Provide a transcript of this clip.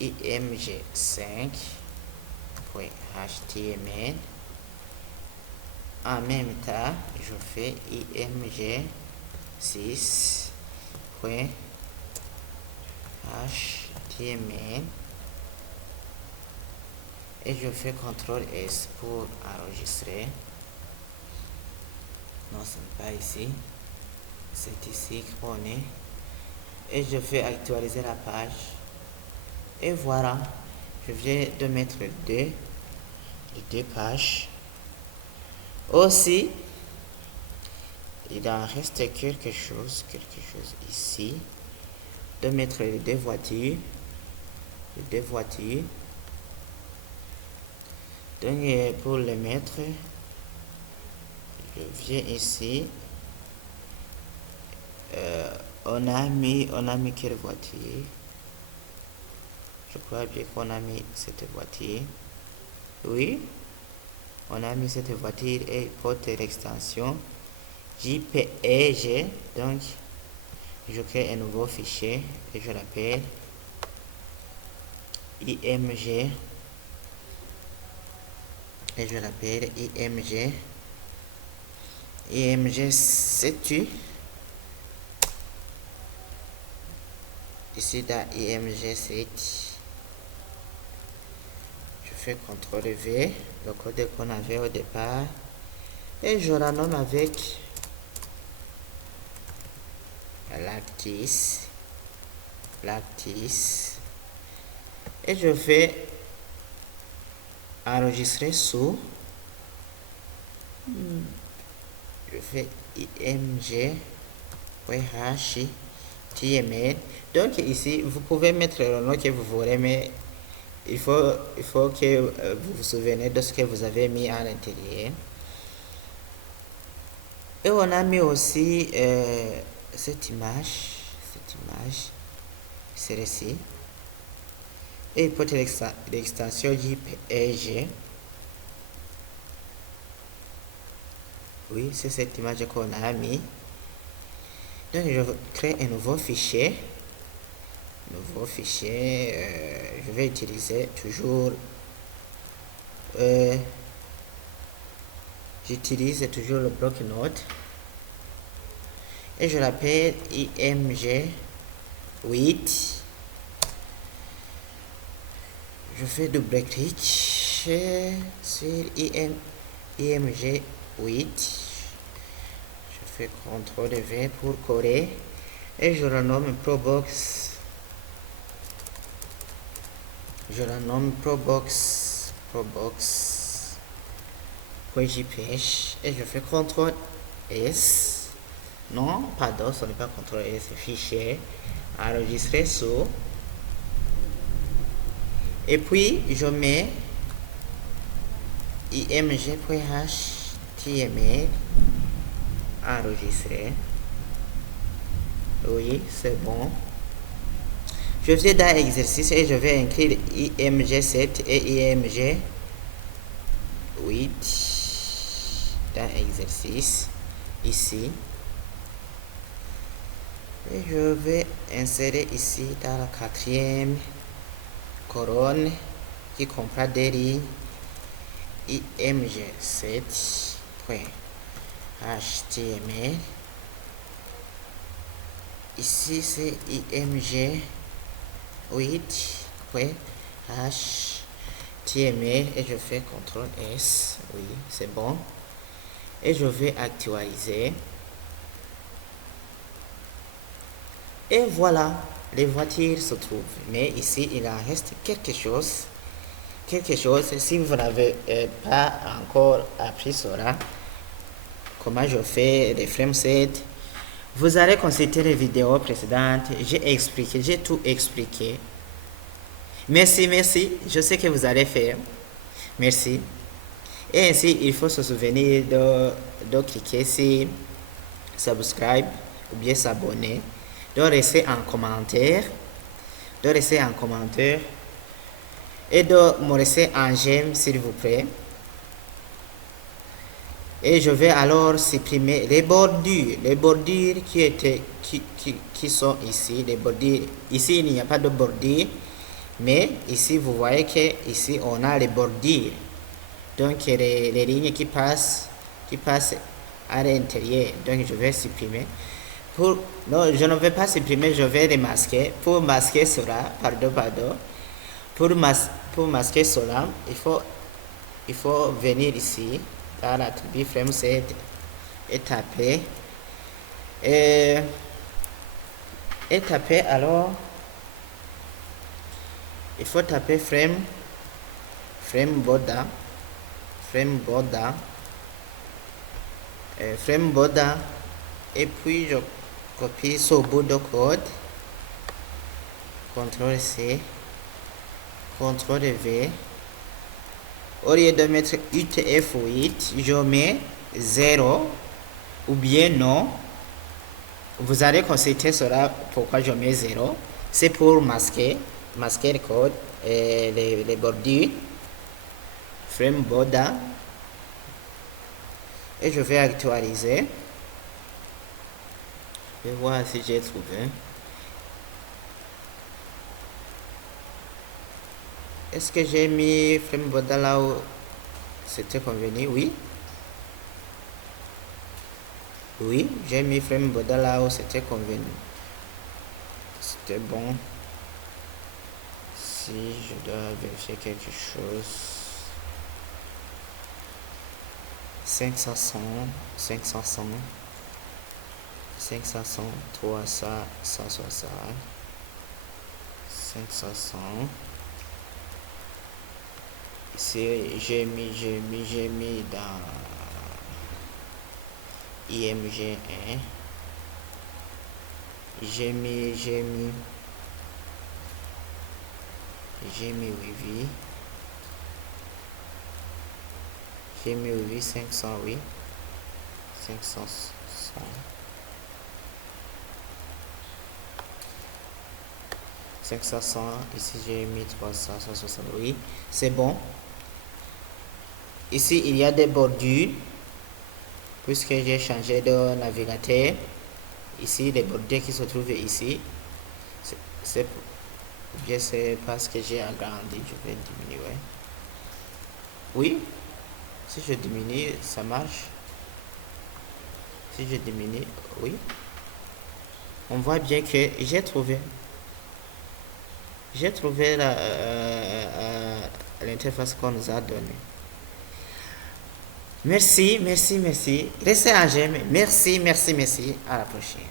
img5.html. En même temps, je fais img6.html et je fais CTRL S pour enregistrer. Non, ce n'est pas ici, c'est ici qu'on est. Et je fais actualiser la page. Et voilà, je viens de mettre les deux pages. Aussi, il en reste quelque chose ici. De mettre les deux voitures. Donc, pour les mettre, je viens ici. On a mis quelle voiture? Je crois bien qu'on a mis cette voiture. Oui, on a mis cette voiture et porte l'extension JPEG. Donc, je crée un nouveau fichier et je l'appelle IMG. Et je l'appelle IMG 7. Ici dans IMG 7, je fais CTRL V, le code qu'on avait au départ, et je la nomme avec Lactis, et je fais enregistrer sous, je fais img.html. Donc ici vous pouvez mettre le nom que vous voulez, mais il faut que vous vous souvenez de ce que vous avez mis à l'intérieur. Et on a mis aussi cette image, celle-ci, et pour l'extension JPEG. Oui, c'est cette image qu'on a mis. Donc je crée un nouveau fichier. Je vais utiliser toujours j'utilise toujours le bloc-notes et je l'appelle img8. Je fais double-clic sur img8. Je fais CTRL V pour coller et je le nomme Probox. Je la nomme probox.jpg et je fais CTRL S. Non, pardon, ce n'est pas CTRL S, c'est fichier. Enregistrer sous. Et puis, je mets img.html enregistrer. Oui, c'est bon. Je vais dans exercice et je vais inclure img7 et img8 dans exercice ici. Et je vais insérer ici dans la 4e colonne qui comprend des lignes img7.html. Ici c'est img8.html et je fais CTRL S. Oui, c'est bon. Et je vais actualiser. Et voilà, les voitures se trouvent. Mais ici, il en reste quelque chose. Si vous n'avez pas encore appris cela, comment je fais les frameset, vous allez consulter les vidéos précédentes. J'ai tout expliqué. Merci. Je sais que vous allez faire. Merci. Et ainsi, il faut se souvenir de cliquer sur subscribe ou bien s'abonner, de laisser un commentaire, et de me laisser un j'aime s'il vous plaît. Et je vais alors supprimer les bordures qui sont ici. Les bordures, ici il n'y a pas de bordure, Mais ici, vous voyez que ici on a les bordures. Donc les lignes qui passent à l'intérieur. Donc je vais supprimer. Non, je ne vais pas supprimer, je vais les masquer. Pour masquer cela, pardon. Pour masquer cela, il faut venir ici, dans l'attribut frameset et taper. Et taper alors, il faut taper frame border, et puis je copie ce bout de code, CTRL-C, CTRL-V. Au lieu de mettre UTF-8, je mets 0 ou bien non. Vous allez consulter cela, pourquoi je mets 0. C'est pour masquer le code et les bordures. Frame border. Et je vais actualiser. Je vais voir si j'ai trouvé. Est-ce que j'ai mis frame border là où c'était convenu? Oui. Oui, j'ai mis frame border là où c'était convenu. C'était bon. Si je dois vérifier quelque chose. 500, 300, 160, 500. Ici, j'ai mis dans IMG1. J'ai mis Wavy. J'ai mis Wavy 500, oui. 500. 500, ici j'ai mis 300, 160, oui, c'est bon. Ici il y a des bordures, puisque j'ai changé de navigateur. Ici les bordures qui se trouvent ici, c'est parce que j'ai agrandi. Je vais diminuer. Oui, si je diminue, ça marche. Si je diminue, oui, on voit bien que j'ai trouvé l'interface qu'on nous a donnée. Merci. Restez en j'aime. Merci. À la prochaine.